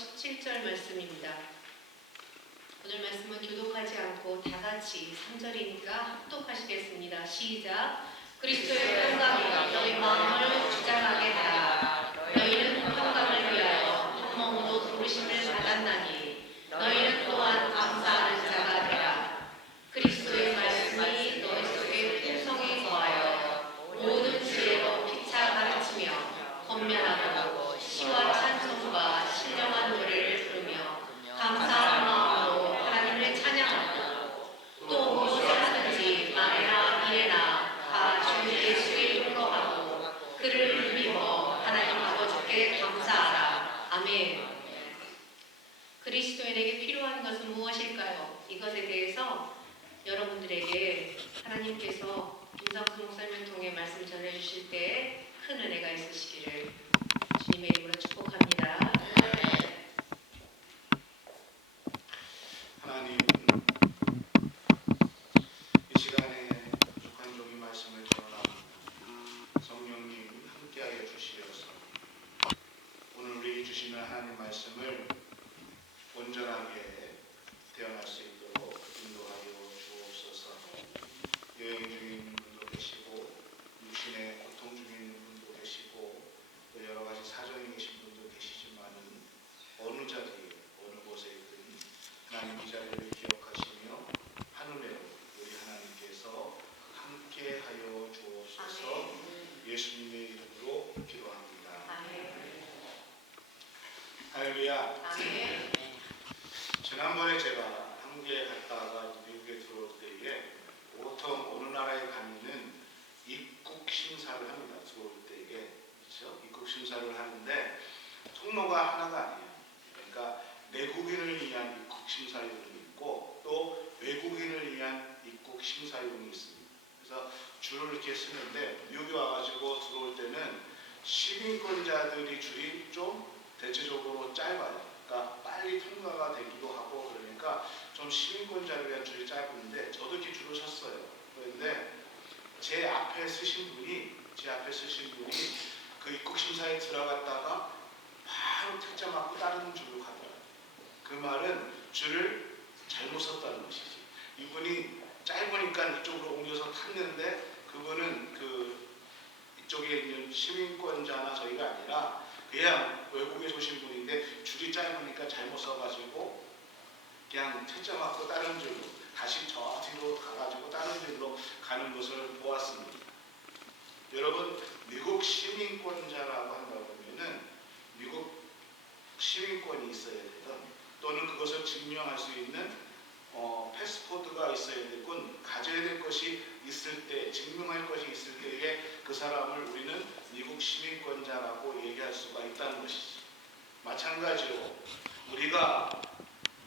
17절 말씀입니다. 오늘 말씀은 교독하지 않고 다 같이 3절이니까 합독하시겠습니다. 시작. 그리스도의 평강이 너희 마음을 주장하게 하라. 너희는 평강을 위하여 성령으로 부르심을 받았나니 너희는 또한 감사하는 자가 되라. 그리스도의 말씀이 너희 속에 풍성히 거하여 모든 지혜로 피차 가르치며 권면하고 시와 찬송과 신령한 노래를 부르며 감사한 마음으로 하나님을 찬양하고 또 무엇을 하든지 말이나 일에나 다 주 예수의 이름으로 하고 그를 믿어 하나님 아버지께 감사하라. 아멘. 그리스도인에게 필요한 것은 무엇일까요? 이것에 대해서 여러분들에게 하나님께서 김상수 목사님을 통해 말씀 전해주실 때 큰 은혜가 있으시기를 주님의 이름으로 축복합니다. 하나님, 이 시간에 부족한 종이 말씀을 전합니다. 성령님 함께하여 주시옵소서. 오늘 우리 주시는 하나님 말씀을 온전하게 대언할 수 있도록 인도하여 주옵소서. 여행 중인 분도 계시고 육신의 고통 중에 있는 분도 계시고 또 여러 가지 사정에 계신 분도 계시지만은 어느 자리에 어느 곳에 있든 하나님 이 자리를 기억하시며 하늘에 우리 하나님께서 함께하여 주옵소서. 예수님의 이름으로 기도합니다. 할렐루야. 지난번에 제가 한국에 갔다가 미국에 들어올 때에 보통 어느 나라에 가면은 입국 심사를 합니다. 들어올 때에 그렇죠? 입국 심사를 하는데 통로가 하나가 아니에요. 그러니까 내국인을 위한 입국 심사용이 있고 또 외국인을 위한 입국 심사용이 있습니다. 그래서 줄을 이렇게 쓰는데 미국에 와가지고 들어올 때는 시민권자들이 줄이 좀 대체적으로 짧아요. 그러니까 빨리 통과가 되기도 하고 그러니까 좀 시민권자를 위한 줄이 짧은데 저도 이렇게 줄을 섰어요. 그런데 제 앞에 쓰신 분이 그 입국 심사에 들어갔다가 바로 택자 맞고 다른 줄로 가더라고요. 그 말은 줄을 잘못 섰다는 것이지. 이분이 짧으니까 이쪽으로 옮겨서 탔는데 그분은 이쪽에 있는 시민권자나 저희가 아니라 그냥 외국에서 오신 분인데 줄이 짧으니까 잘못 서가지고 그냥 퇴짜 맞고 다른 줄로 다시 저 뒤로 가가지고 다른 줄로 가는 것을 보았습니다. 여러분, 미국 시민권자라고 한다고 하면은 미국 시민권이 있어야 되든 또는 그것을 증명할 수 있는 패스포드가 있어야 되고 가져야 될 것이 있을 때, 증명할 것이 있을 때에 그 사람을 우리는 미국 시민권자라고 얘기할 수가 있다는 것이지. 마찬가지로 우리가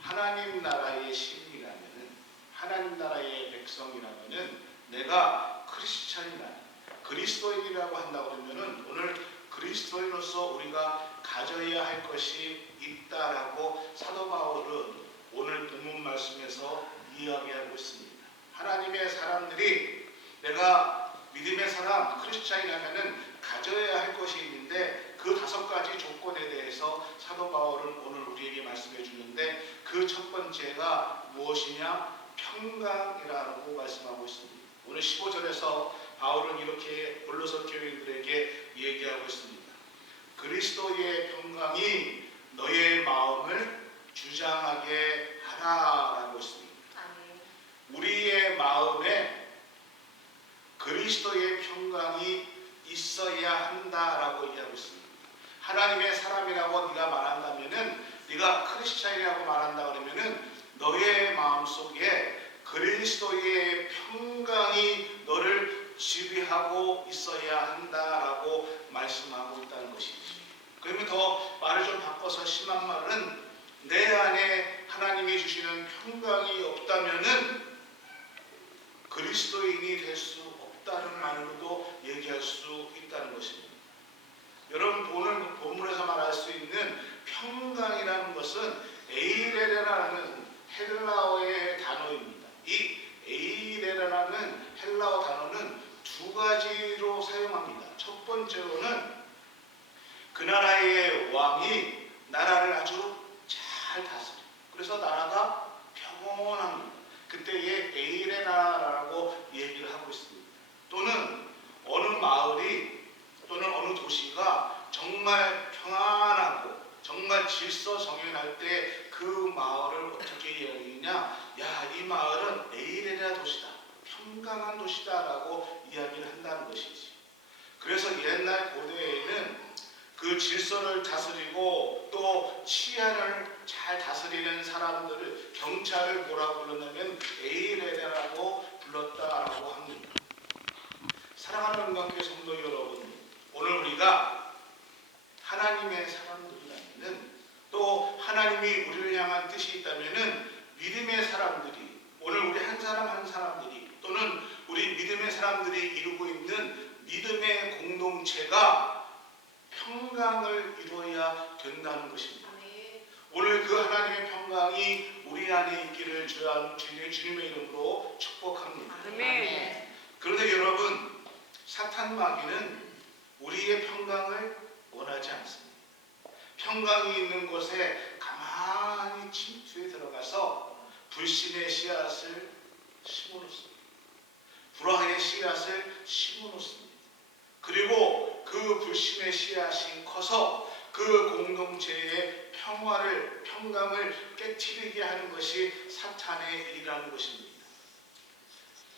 하나님 나라의 시민이라면은, 하나님 나라의 백성이라면은 내가 크리스찬이나 그리스도인이라고 한다고 하면은 오늘 그리스도인으로서 우리가 가져야 할 것이 있다라고 사도 바울은 오늘 본문 말씀에서 이야기하고 있습니다. 하나님의 사람들이 내가 믿음의 사람, 크리스찬이라면은 가져야 할 것이 있는데 그 5가지 조건에 대해서 사도 바울은 오늘 우리에게 말씀해 주는데 그 첫 번째가 무엇이냐? 평강이라고 말씀하고 있습니다. 오늘 15절에서 바울은 이렇게 골로새 교인들에게 얘기하고 있습니다. 그리스도의 평강이 너의 마음을 주장하게 하라라고 했습니다. 우리의 마음에 그리스도의 평강이 있어야 한다라고 이야기하고 있습니다. 하나님의 사람이라고 네가 말한다면은, 네가 크리스찬이라고 말한다 그러면은 너의 마음속에 그리스도의 평강이 너를 지배하고 있어야 한다라고 말씀하고 있다는 것이지. 그러면 더 말을 좀 바꿔서 심한 말은 내 안에 하나님이 주시는 평강이 없다면은 그리스도인이 될 수 없다는 말로도 얘기할 수 있다는 것입니다. 여러분, 오늘 본문에서 말할 수 있는 평강이라는 것은 에이레라는 헬라어의 단어입니다. 이 에이레라는 헬라어 단어는 2가지로 사용합니다. 첫 번째로는 그 나라의 왕이 나라를 아주 그래서 나라가 평온합니다. 그때에 에일의 나라라고 얘기를 하고 있습니다. 또는 어느 마을이 또는 어느 도시가 정말 평안하고 정말 질서정연할 때 그 마을을 어떻게 이야기하냐? 야, 이 마을은 에일의 도시다, 평강한 도시다라고 이야기를 한다는 것이지. 그래서 옛날 고대에는 그 질서를 다스리고 또 치안을 잘 다스리는 사람들을, 경찰을 뭐라고 불렀냐면 에일에라고 불렀다라고 합니다. 사랑하는 은광교회 성도 여러분, 오늘 우리가 하나님의 사람들이라면, 또 하나님이 우리를 향한 뜻이 있다면 믿음의 사람들이, 오늘 우리 한 사람 한 사람들이, 또는 우리 믿음의 사람들이 이루고 있는 믿음의 공동체가 평강을 이루어야 된다는 것입니다. 오늘 그 하나님의 평강이 우리 안에 있기를 주님의 이름으로 축복합니다. 아멘. 그런데 여러분, 사탄 마귀는 우리의 평강을 원하지 않습니다. 평강이 있는 곳에 가만히 침투에 들어가서 불신의 씨앗을 심어놓습니다. 불화의 씨앗을 심어놓습니다. 그리고 그 불신의 씨앗이 커서 그 공동체의 평강을 깨트리게 하는 것이 사탄의 일이라는 것입니다.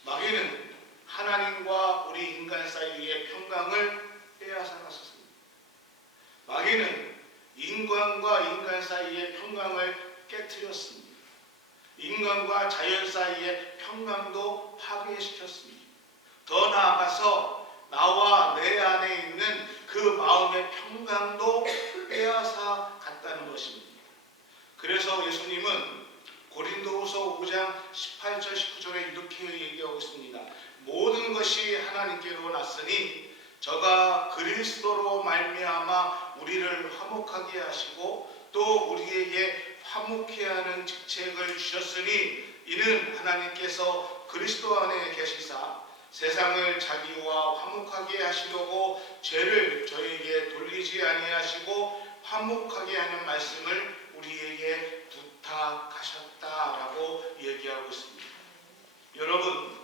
마귀는 하나님과 우리 인간 사이의 평강을 빼앗아갔었습니다. 마귀는 인간과 인간 사이의 평강을 깨트렸습니다. 인간과 자연 사이의 평강도 파괴시켰습니다. 더 나아가서 나와 내 안에 있는 그 마음의 평강도 빼앗아 갔다는 것입니다. 그래서 예수님은 고린도후서 5장 18절 19절에 이렇게 얘기하고 있습니다. 모든 것이 하나님께로 났으니 저가 그리스도로 말미암아 우리를 화목하게 하시고 또 우리에게 화목케 하는 직책을 주셨으니 이는 하나님께서 그리스도 안에 계시사 세상을 자기와 화목하게 하시려고 죄를 저에게 돌리지 아니하시고 화목하게 하는 말씀을 우리에게 부탁하셨다라고 얘기하고 있습니다. 여러분,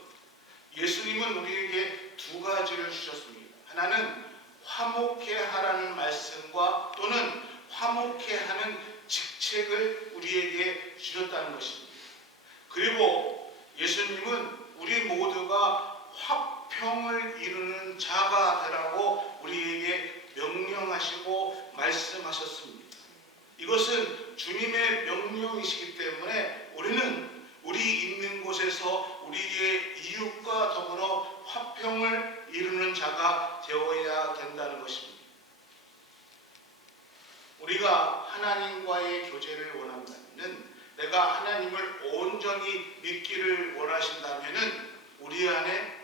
예수님은 우리에게 두 가지를 주셨습니다. 하나는 화목케 하라는 말씀과 또는 화목케 하는 직책을 우리에게 주셨다는 것입니다. 그리고 예수님은 우리 모두가 화평을 이루는 자가 되라고 우리에게 명령하시고 말씀하셨습니다. 이것은 주님의 명령이시기 때문에 우리는 우리 있는 곳에서 우리의 이웃과 더불어 화평을 이루는 자가 되어야 된다는 것입니다. 우리가 하나님과의 교제를 원한다면, 내가 하나님을 온전히 믿기를 원하신다면 우리 안에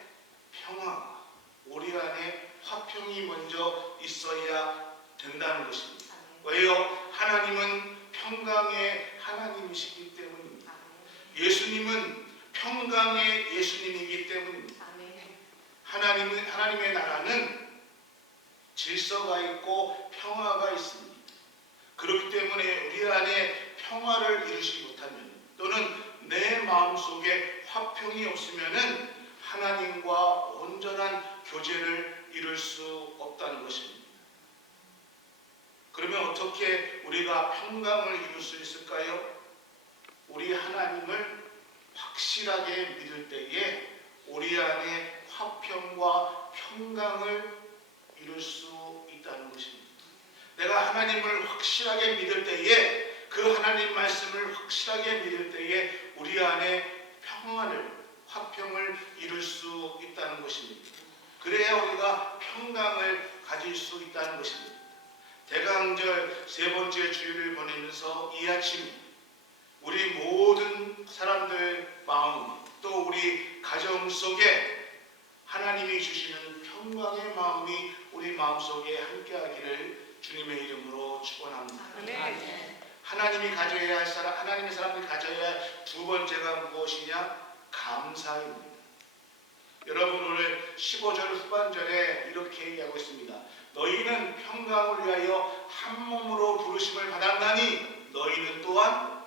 평화가, 우리 안에 화평이 먼저 있어야 된다는 것입니다. 왜요? 하나님은 평강의 하나님이시기 때문입니다. 예수님은 평강의 예수님이기 때문입니다. 하나님의 나라는 질서가 있고 평화가 있습니다. 그렇기 때문에 우리 안에 평화를 이루지 못하면, 또는 내 마음속에 화평이 없으면 하나님과 온전한 교제를 이룰 수 없다는 것입니다. 그러면 어떻게 우리가 평강을 이룰 수 있을까요? 우리 하나님을 확실하게 믿을 때에 우리 안에 화평과 평강을 이룰 수 있다는 것입니다. 내가 하나님을 확실하게 믿을 때에, 그 하나님 말씀을 확실하게 믿을 때에 우리 안에 평화를, 화평을 이룰 수 있다는 것입니다. 그래야 우리가 평강을 가질 수 있다는 것입니다. 대강절 세 번째 주일을 보내면서 이 아침 우리 모든 사람들 마음, 또 우리 가정 속에 하나님이 주시는 평강의 마음이 우리 마음속에 함께하기를 주님의 이름으로 축원합니다. 하나님이 가져야 할 하나님의 사람들이 가져야 할 두 번째가 무엇이냐? 감사입니다. 여러분, 오늘 15절 후반절에 이렇게 얘기하고 있습니다. 너희는 평강을 위하여 한 몸으로 부르심을 받았나니 너희는 또한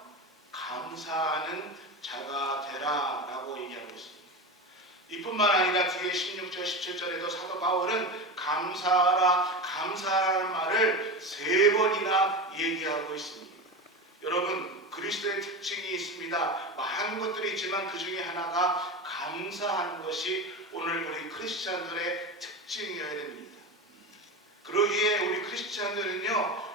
16절 17절에도 사도 바울은 감사하라 감사하라는 말을 3번이나 얘기하고 있습니다. 여러분 그리스도의 특징이 있습니다. 많은 것들이 있지만 그 중에 하나가 감사하는 것이 오늘 우리 크리스찬들의 특징이어야 됩니다. 그러기에 우리 크리스찬들은요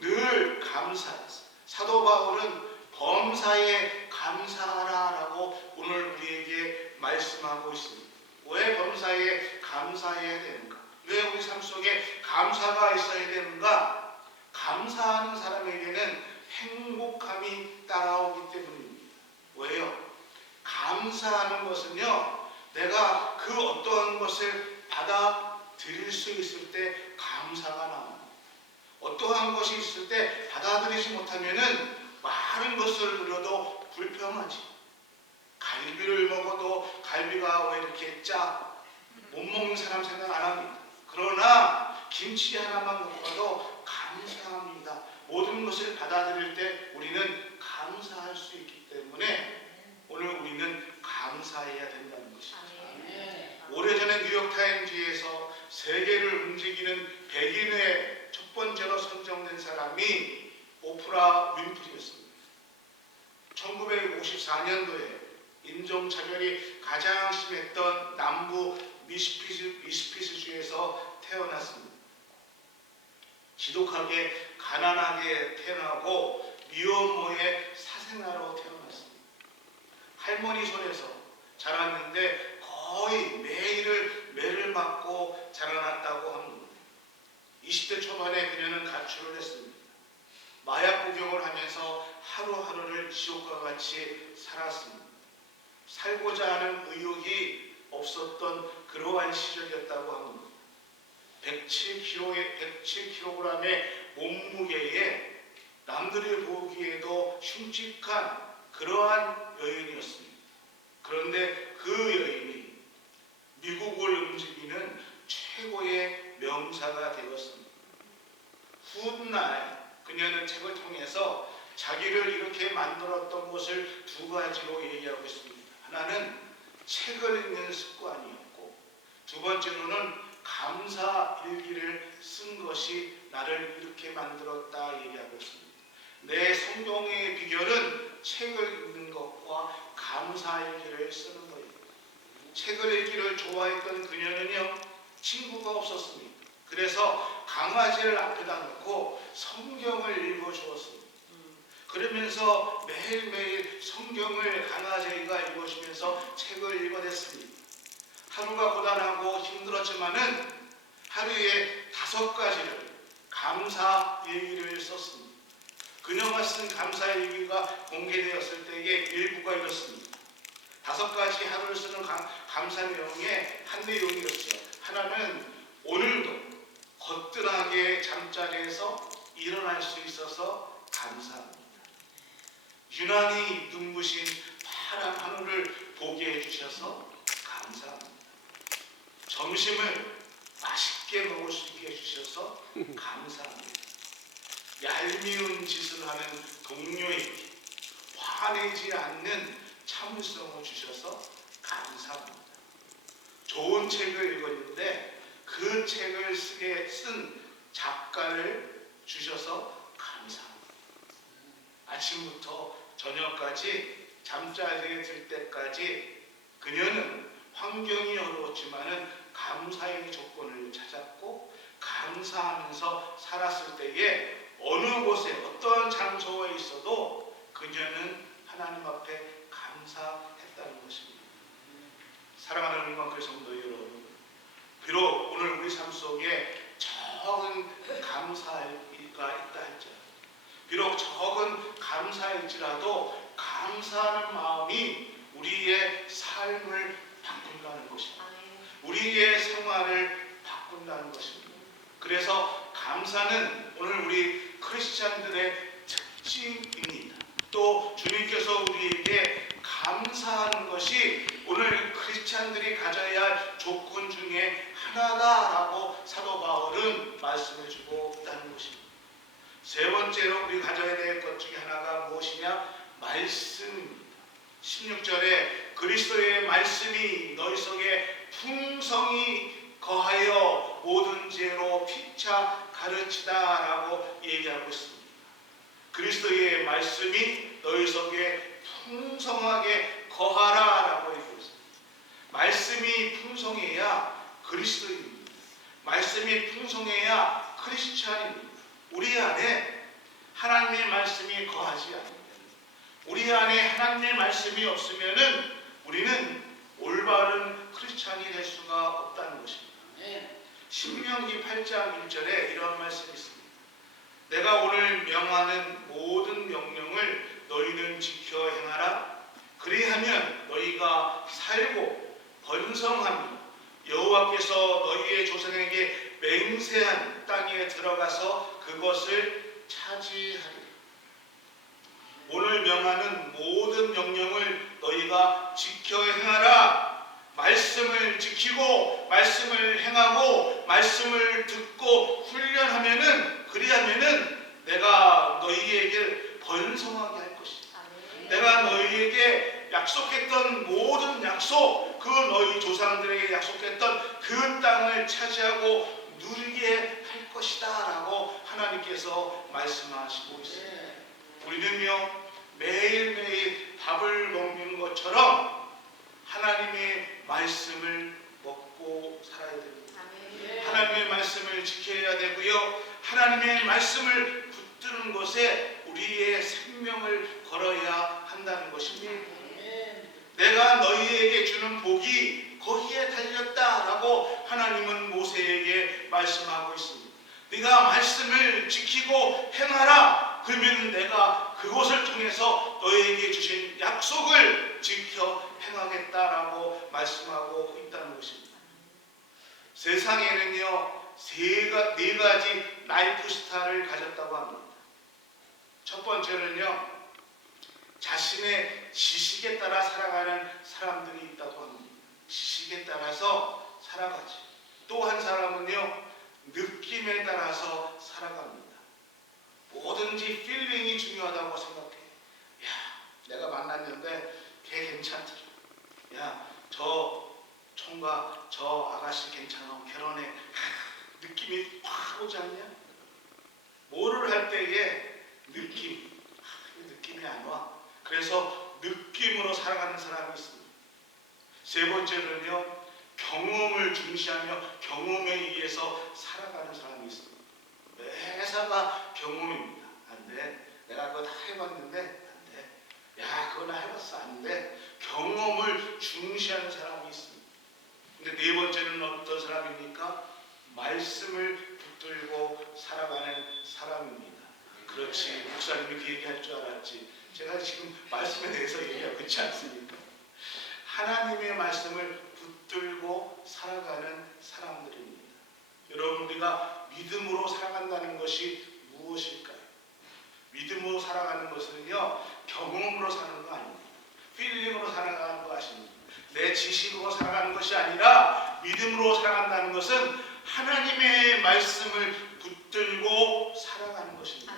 늘 감사해서 사도 바울은 범사에 감사하라라고 오늘 우리에게 말씀하고 있습니다. 왜 범사에 감사해야 되는가? 왜 우리 삶 속에 감사가 있어야 되는가? 감사하는 사람에게는 행복함이 따라오기 때문입니다. 왜요? 감사하는 것은요 내가 그 어떠한 것을 받아들일 수 있을 때 감사가 나옵니다. 어떠한 것이 있을 때 받아들이지 못하면은 많은 것을 누려도 불평하지. 갈비를 먹어도 갈비가 왜 이렇게 짜? 못 먹는 사람 생각 안 합니다. 그러나 김치 하나만 먹어도 감사합니다. 모든 것을 받아들일 때 우리는 감사할 수 있기 때문에 오늘 우리는 감사해야 된다는 것입니다. 오래전에 뉴욕타임즈에서 세계를 움직이는 백인의 첫 번째로 선정된 사람이 오프라 윈프리였습니다. 1954년도에 인종차별이 가장 심했던 남부 미시시피주에서 태어났습니다. 지독하게 가난하게 태어나고 미혼모의 사생아로 태어났습니다. 할머니 손에서 자랐는데 거의 매를 맞고 자라났다고 합니다. 20대 초반에 그녀는 가출을 했습니다. 마약 복용을 하면서 하루하루를 지옥과 같이 살았습니다. 살고자 하는 의욕이 없었던 그러한 시절이었다고 합니다. 107kg의 몸무게에 남들이 보기에도 흉측한 그러한 여인이었습니다. 그런데 그 여인이 미국을 움직이는 최고의 명사가 되었습니다. 훗날 그녀는 책을 통해서 자기를 이렇게 만들었던 것을 2가지로 얘기하고 있습니다. 하나는 책을 읽는 습관이었고 두 번째로는 감사 일기를 쓴 것이 나를 이렇게 만들었다 얘기하고 있습니다. 내 성공의 비결은 책을 읽는 것과 감사 일기를 쓰는 거예요. 책을 읽기를 좋아했던 그녀는요 친구가 없었습니다. 그래서 강아지를 앞에다 놓고 성경을 읽어주었습니다. 그러면서 매일매일 성경을 강아지가 읽어주면서 책을 읽어댔습니다. 하루가 고단하고 힘들었지만은 하루에 5가지를 감사 일기를 썼습니다. 그녀가 쓴 감사 일기가 공개되었을 때의 일부가 이렇습니다. 5가지 하루를 쓰는 감사 내용의 한 내용이었죠. 하나는 오늘도 거뜬하게 잠자리에서 일어날 수 있어서 감사합니다. 유난히 눈부신 파란 하늘을 보게 해주셔서 감사합니다. 점심을 맛있게 먹을 수 있게 해주셔서 감사합니다. 얄미운 짓을 하는 동료에게 화내지 않는 참을성을 주셔서 감사합니다. 좋은 책을 읽었는데 그 책을 쓰게 쓴 작가를 주셔서 감사합니다. 아침부터 저녁까지 잠자리에 들 때까지 그녀는 환경이 어려웠지만은 감사의 조건을 찾았고 감사하면서 살았을 때에 어느 곳에 어떠한 장소에 있어도 그녀는 하나님 앞에 감사했다는 것입니다. 사랑하는 응원교회 성도 여러분, 비록 오늘 우리 삶 속에 적은 감사가 있다 할지라도 비록 적은 감사일지라도 감사하는 마음이 우리의 삶을 바꾼다는 것입니다. 우리의 생활을 바꾼다는 것입니다. 그래서 감사는 오늘 우리 크리스찬들의 특징입니다. 또 주님께서 우리에게 감사하는 것이 오늘 크리스찬들이 가져야 할 조건 중에 하나다라고 사도 바울은 말씀해주고 있다는 것입니다. 3번째로 우리 가져야 될 것 중에 하나가 무엇이냐? 말씀입니다. 16절에 그리스도의 말씀이 너희 속에 풍성히 거하여 모든 지혜로 피차 가르치다라고 얘기하고 있습니다. 그리스도의 말씀이 너희 속에 풍성하게 거하라라고 얘기하고 있습니다. 말씀이 풍성해야 그리스도입니다. 말씀이 풍성해야 크리스찬입니다. 우리 안에 하나님의 말씀이 거하지 않으면, 우리 안에 하나님의 말씀이 없으면은 우리는 올바른 크리스찬이 될 수가 없다는 것입니다. 신명기 8장 1절에 이런 말씀이 있습니다. 내가 오늘 명하는 모든 명령을 너희는 지켜 행하라. 그리하면 너희가 살고 번성하며 여호와께서 너희의 조상에게 맹세한 땅에 들어가서 그것을 차지하리라. 오늘 명하는 모든 명령을 너희가 지켜 행하라. 말씀을 지키고 말씀을 행하고 말씀을 듣고 훈련하면은, 그리하면은 내가 너희에게 번성하게 할 것이다. 내가 너희에게 약속했던 모든 약속, 그 너희 조상들에게 약속했던 그 땅을 차지하고 누리게 할 것이다 라고 하나님께서 말씀하시고 있습니다. 우리는요, 매일매일 밥을 먹는 것처럼 하나님의 말씀을 먹고 살아야 됩니다. 하나님의 말씀을 지켜야 되고요, 하나님의 말씀을 붙드는 것에 우리의 생명을 걸어야 한다는 것입니다. 내가 너희에게 주는 복이 거기에 달렸다라고 하나님은 모세에게 말씀하고 있습니다. 네가 말씀을 지키고 행하라. 그러면 내가 그것을 통해서 너희에게 주신 약속을 지켜 행하겠다라고 말씀하고 있다는 것입니다. 세상에는요, 네 가지 라이프 스타일을 가졌다고 합니다. 첫 번째는요, 자신의 지식에 따라 살아가는 사람들이 있다고 합니다. 지식에 따라서 살아가지. 또 한 사람은요, 느낌에 따라서 살아갑니다. 뭐든지 필링이 중요하다고 생각해. 야, 내가 만났는데 걔 괜찮더라. 야, 저 총각, 저 아가씨 괜찮아. 결혼해. 느낌이 확 오지 않냐? 뭐를 할 때에 느낌이 안 와. 그래서 느낌으로 살아가는 사람이 있습니다. 세 번째는요, 경험을 중시하며 경험에 의해서 살아가는 사람이 있습니다. 매사가 경험입니다. 안 돼. 내가 그거 다 해봤는데 안 돼. 야, 그거 나 해봤어. 안 돼. 경험을 중시하는 사람이 있습니다. 근데 네 번째는 어떤 사람입니까? 말씀을 붙들고 살아가는 사람입니다. 그렇지. 목사님이 그 얘기할 줄 알았지. 제가 지금 말씀에 대해서 얘기하고 있지 않습니까? 하나님의 말씀을 붙들고 살아가는 사람들입니다. 여러분, 우리가 믿음으로 살아간다는 것이 무엇일까요? 믿음으로 살아가는 것은요, 경험으로 사는 거 아닙니다. 필링으로 살아가는 거 아십니까? 내 지식으로 살아가는 것이 아니라 믿음으로 살아간다는 것은 하나님의 말씀을 붙들고 살아가는 것입니다.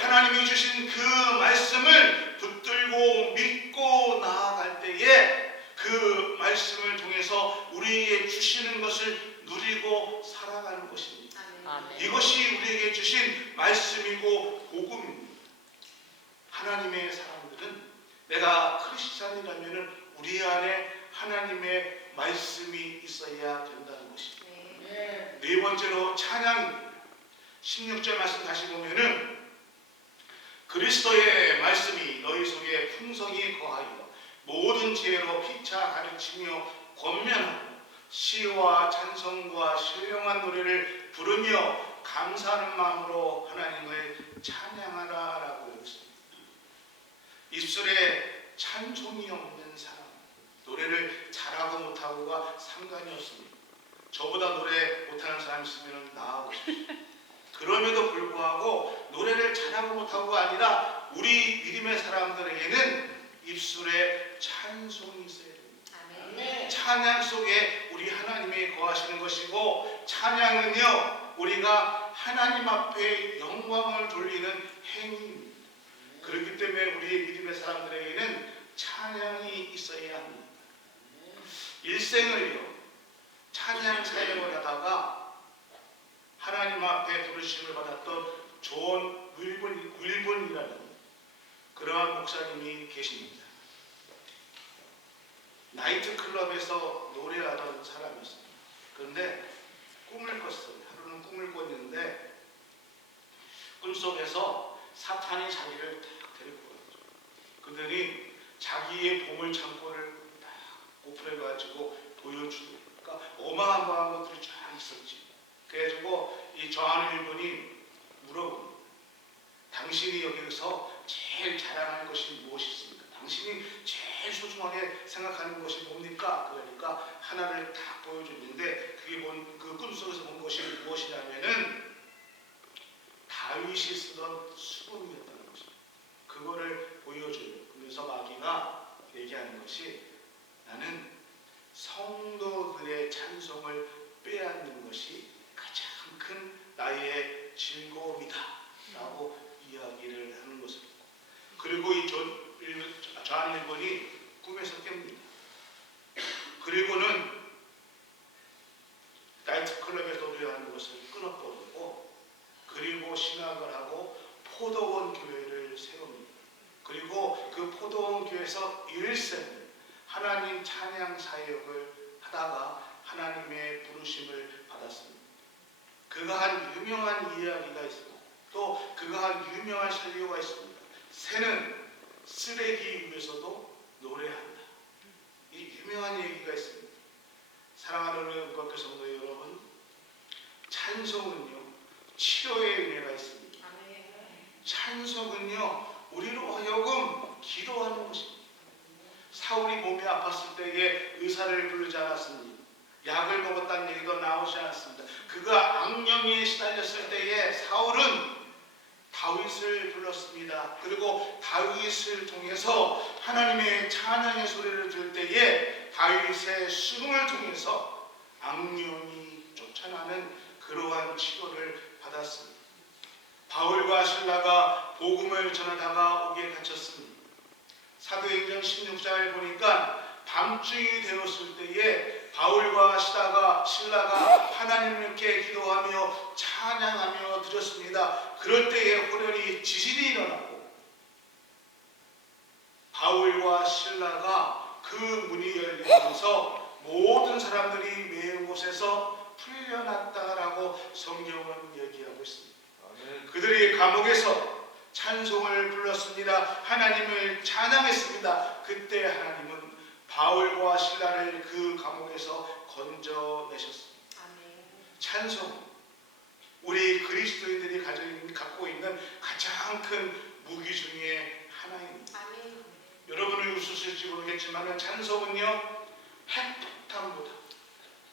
하나님이 주신 그 말씀을 붙들고 믿고 나아갈 때에 그 말씀을 통해서 우리에게 주시는 것을 누리고 살아가는 것입니다. 이것이 우리에게 주신 말씀이고 복음입니다. 하나님의 사람들은, 내가 크리스찬이라면 우리 안에 하나님의 말씀이 있어야 된다는 것입니다. 네 번째로 찬양입니다. 16절 말씀 다시 보면은 그리스도의 말씀이 너희 속에 풍성히 거하여 모든 지혜로 피차 가르치며 권면하고 시와 찬송과 신령한 노래를 부르며 감사하는 마음으로 하나님을 찬양하라라고 했습니다. 입술에 찬송이 없는 사람, 노래를 잘하고 못하고가 상관이 없습니다. 저보다 노래 못하는 사람 있으면 나와보십시오. 그럼에도 불구하고 노래를 잘하고 못하고가 아니라 우리 믿음의 사람들에게는 입술에 찬송이 있어야 됩니다. 찬양 속에 우리 하나님이 거하시는 것이고, 찬양은요, 우리가 하나님 앞에 영광을 돌리는 행위입니다. 그렇기 때문에 우리 믿음의 사람들에게는 찬양이 있어야 합니다. 일생을요 찬양 사역을 하다가 하나님 앞에 부르심을 받았던 존 윌본이라는 그러한 목사님이 계십니다. 나이트클럽에서 노래하던 사람이었습니다. 그런데 꿈을 꿨어요. 하루는 꿈을 꿨는데 꿈속에서 사탄이 자기를 딱 데리고 갔죠. 그들이 자기의 보물 창고를 딱 오픈해가지고 보여주고, 그러니까 어마어마한 것들이 쫙 있었지. 그래가지고 이 저하는 일본이 물어봅니다. 당신이 여기서 제일 자랑하는 것이 무엇이 있습니까? 당신이 제일 소중하게 생각하는 것이 뭡니까? 그러니까 하나를 딱 보여줬는데 그게 그 꿈속에서 본 것이 무엇이냐면은 다윗이 쓰던 수금이었다는 것입니다. 그거를 보여줘요. 그래서 마귀가 얘기하는 것이 나는 성도들의 찬송을 빼앗는 것이 가장 큰 나의 즐거움이다 라고 이야기를 하는 것입니다. 그리고 이 존 일본이 꿈에서 깹니다. 그리고는 나이트클럽에서 노래하는 것을 끊어버리고 그리고 신학을 하고 포도원 교회를 세웁니다. 그리고 그 포도원 교회에서 일생 하나님 찬양 사역을 하다가 하나님의 부르심을 받았습니다. 그가 한 유명한 이야기가 있습니다. 또 그가 한 유명한 설교가 있습니다. 새는 쓰레기 위에서도 노래한다. 이 유명한 얘기가 있습니다. 사랑하는 국학교 성도 여러분, 찬송은요 치료의 은혜가 있습니다. 찬송은요 우리로 하여금 기도하는 것입니다. 사울이 몸이 아팠을 때에 의사를 부르지 않았습니다. 약을 먹었다는 얘기도 나오지 않았습니다. 그가 악령에 시달렸을 때에 사울은 다윗을 불렀습니다. 그리고 다윗을 통해서 하나님의 찬양의 소리를 들을 때에 다윗의 수금을 통해서 악령이 쫓아나는 그러한 치료를 받았습니다. 바울과 실라가 복음을 전하다가 옥에 갇혔습니다. 사도행전 16장을 보니까 밤중이 되었을 때에 바울과 실라가 하나님께 기도하며 찬양하며 드렸습니다. 그럴 때에 호련히 지진이 일어나고 바울과 실라가 그 문이 열리면서 모든 사람들이 매운 곳에서 풀려났다라고 성경은 얘기하고 있습니다. 그들이 감옥에서 찬송을 불렀습니다. 하나님을 찬양했습니다. 그때 하나님은 바울과 실라를 그 감옥에서 건져내셨습니다. 찬송, 우리 그리스도인들이 갖고 있는 가장 큰 무기 중에 하나입니다. 여러분이 웃으실지 모르겠지만 찬송은요 핵폭탄보다,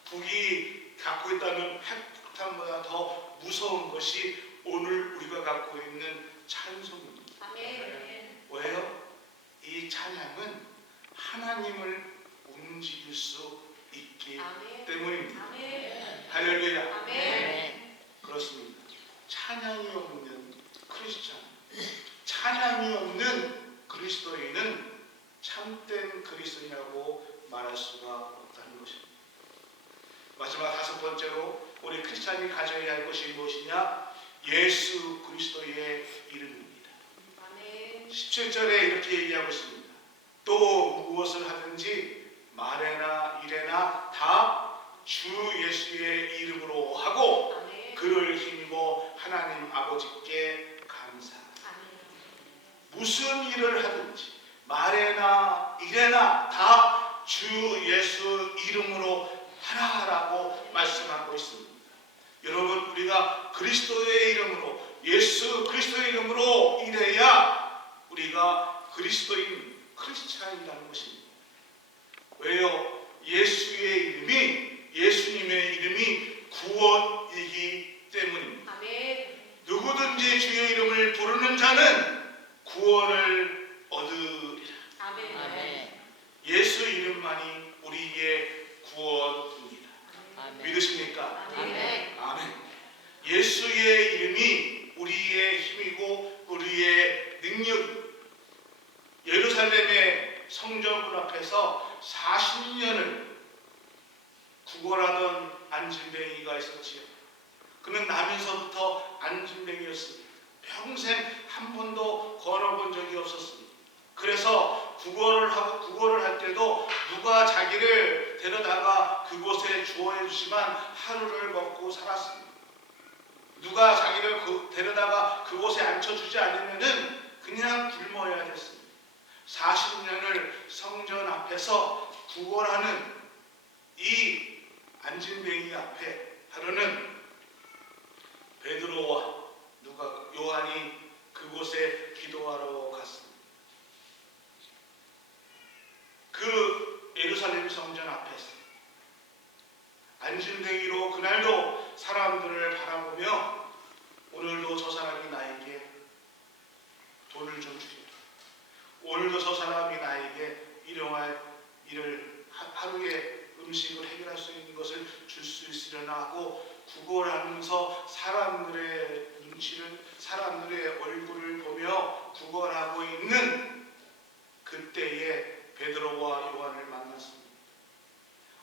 북이 갖고 있다면 핵폭탄보다 더 무서운 것이 오늘 우리가 갖고 있는 찬송입니다. 왜요? 이 찬양은 하나님을 움직일 수 있기 때문입니다. 할렐루야. 그렇습니다. 찬양이 없는 크리스찬, 찬양이 없는 그리스도인은 참된 그리스도인이라고 말할 수가 없다는 것입니다. 마지막 다섯 번째로 우리 크리스찬이 가져야 할 것이 무엇이냐? 예수 그리스도의 이름입니다. 17절에 이렇게 얘기하고 있습니다. 또 무엇을 하든지 말에나 일에나 다 주 예수의 이름으로 하고 그를 힘입어 하나님 아버지께 감사하라. 무슨 일을 하든지 말에나 일에나 다 주 예수 이름으로 하라라고 말씀하고 있습니다. 여러분, 우리가 그리스도의 이름으로, 예수 그리스도의 이름으로 일해야 우리가 그리스도인 크리스찬이라는 것입니다. 왜요? 예수의 이름이, 예수님의 이름이 구원이기 때문입니다. 누구든지 주의 이름을 부르는 자는 구원을 얻으리라. 예수 이름만이 우리의 구원입니다. 믿으십니까? 아멘. 예수의 이름이 우리의 힘이고 우리의 능력입니다. 예루살렘의 성전문 앞에서 40년을 구걸하던 안진뱅이가 있었지요. 그는 나면서부터 안진뱅이였습니다. 평생 한 번도 걸어본 적이 없었습니다. 그래서 구걸을 할 때도 누가 자기를 데려다가 그곳에 주어해 주시면 하루를 먹고 살았습니다. 누가 자기를 데려다가 그곳에 앉혀주지 않으면은 그냥 굶어야 됐습니다. 40년을 성전 앞에서 구걸하는 이 안진뱅이 앞에 하루는 베드로와 요한이 그곳에 기도하러 갔습니다. 그 예루살렘 성전 앞에서 안진뱅이로 그날도 사람들을 바라보며 오늘도 저 사람이 나에게 돈을 좀 주리라. 오늘도 저 사람이 나에게 일용할 일을 하루에 음식을 해결할 수 있는 것을 줄 수 있으려나 하고 구걸하면서 사람들의 눈치를, 사람들의 얼굴을 보며 구걸하고 있는 그때에 베드로와 요한을 만났습니다.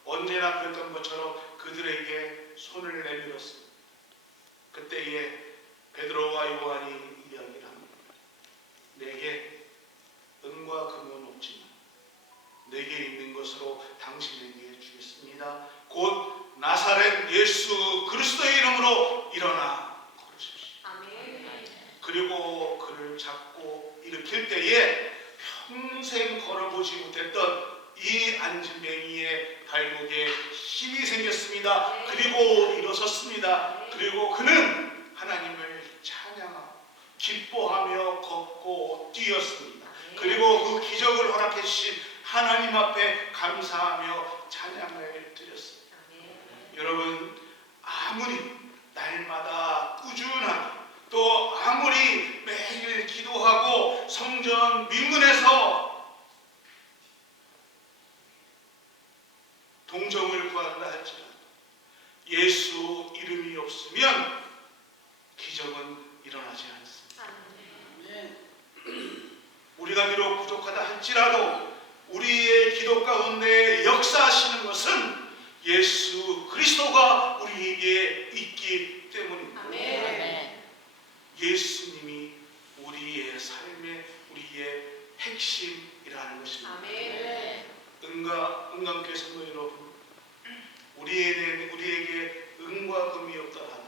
언제나 그랬던 것처럼 그들에게 손을 내밀었습니다. 그때에 베드로와 요한이 이야기를 합니다. 내게 은과 금은 없지만 내게 있는 것으로 당신에게 주겠습니다. 곧 나사렛 예수 그리스도의 이름으로 일어나 걸으십시오. 아멘. 그리고 그를 잡고 일으킬 때에 평생 걸어보지 못했던 이 안진뱅이의 발목에 힘이 생겼습니다. 그리고 일어섰습니다. 그리고 그는 하나님을 찬양하고 기뻐하며 걷고 뛰었습니다. 그리고 그 기적을 허락해 주신 하나님 앞에 감사하며 찬양을 드렸습니다. 여러분, 아무리 날마다 꾸준하게 또 아무리 매일 기도하고 성전 민문에서 동정을 구한다 할지라도 예수 이름이 없으면 기적은 일어나지 않습니다. 우리가 비록 부족하다 할지라도 우리의 기도 가운데 역사하시는 것은 예수 그리스도가 우리에게 있기 때문입니다. 예수님이 우리의 삶의 우리의 핵심이라는 것입니다. 은강교회 성도 여러분, 우리에게 은과 금이 없더라도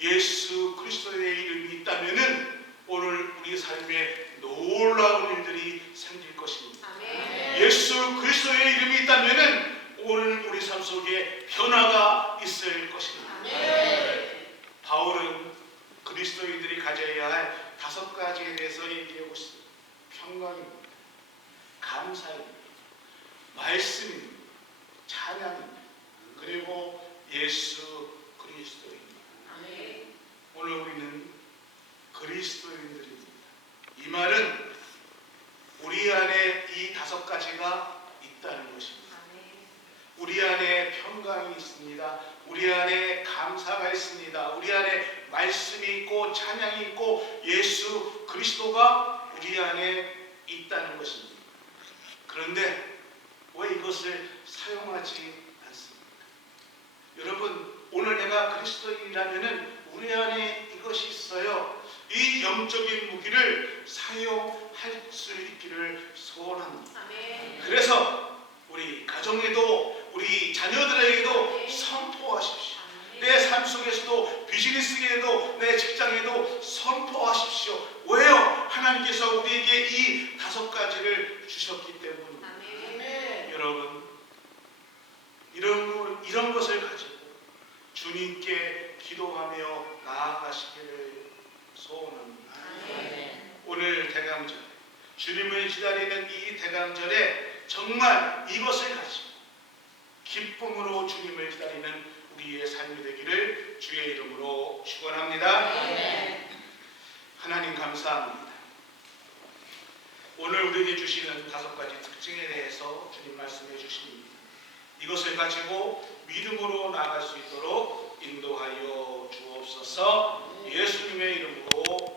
예수 그리스도의 이름이 있다면은 오늘 우리 삶에 놀라운 일들이 생길 것입니다. 예수 그리스도의 이름이 있다면은 오늘 우리 삶 속에 변화가 있을 것입니다. 바울은 그리스도인들이 가져야 할 5가지에 대해서 얘기하고 있습니다. 평강입니다. 감사입니다. 말씀입니다. 찬양입니다. 그리고 예수 그리스도입니다. 오늘 우리는 그리스도인들입니다. 이 말은 우리 안에 이 5가지가 있다는 것입니다. 우리 안에 평강이 있습니다. 우리 안에 감사가 있습니다. 우리 안에 말씀이 있고 찬양이 있고 예수 그리스도가 우리 안에 있다는 것입니다. 그런데 왜 이것을 사용하지 않습니까? 여러분, 오늘 내가 그리스도인이라면은 우리 안에 이것이 있어요. 이 영적인 무기를 사용할 수 있기를 소원합니다. 그래서 우리 가정에도 우리 자녀들에게도 선포하십시오. 내 삶 속에서도 비즈니스에도 내 직장에도 선포하십시오. 왜요? 하나님께서 우리에게 이 5가지를 주셨기 때문입니다. 여러분, 이런 것을 가지고 주님께 기도하며 나아가시기를 소원합니다. 오늘 대강절, 주님을 기다리는 이 대강절에 정말 이것을 가지고 기쁨으로 주님을 기다리는 우리의 삶이 되기를 주의 이름으로 축원합니다. 하나님 감사합니다. 오늘 우리에게 주시는 5가지 특징에 대해서 주님 말씀해 주십니다. 이것을 가지고 믿음으로 나아갈 수 있도록 인도하여 주옵소서. 예수님의 이름으로